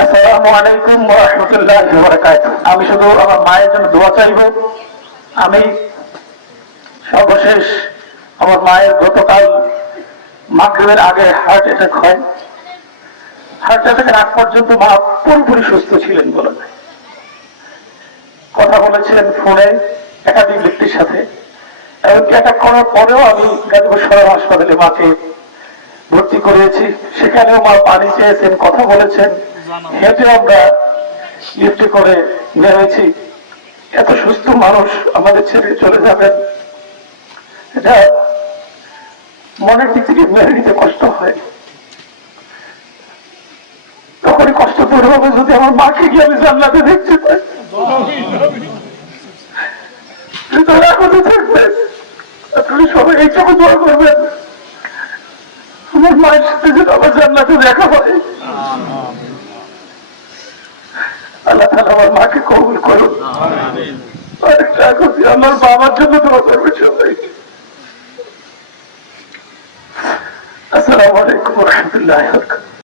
আসসালামু আলাইকুম ওয়া রাহমাতুল্লাহি ওয়া বারাকাতুহু। আমি শুধু আমার মায়ের জন্য দোয়া চাইব। আমি সর্বশেষ আমার মায়ের গতকাল মাগরিবের আগে হার্ট অ্যাটাক হয়। হার্ট অ্যাটাকের আগ পর্যন্ত মা পুরোপুরি সুস্থ ছিলেন বলে কথা বলেছিলেন ফোনে একাধিক ব্যক্তির সাথে। এমনকি অ্যাটাক করার পরেও আমি গাজীপুর সদর হাসপাতালে মাকে ভর্তি করিয়েছি। সেখানেও মা পানি চেয়েছেন, কথা বলেছেন, হেঁটে আমরা লিফটে করে নেমেছি। এত সুস্থ মানুষ আমাদের ছেড়ে চলে যাবেন, এটা মনের দিক থেকে মেনে নিতে কষ্ট হয়। তখনই কষ্ট দূর হবে যদি আমার মাকে গিয়ে আমি জান্নাতে দেখতে পাই। থাকবেন আপনি সবাই এইটুকু দোয়া করবেন, আমার মায়ের সাথে যেন আমার জান্নাতে দেখা হয়। আল্লাহ তাআলা আমার মাকে কবুল করুন। আরেকটা কথা, আমার বাবার জন্য দোয়া করবে সবাই। আসসালামু আলাইকুম ওয়া রাহমাতুল্লাহি ওয়া বারাকাতুহু।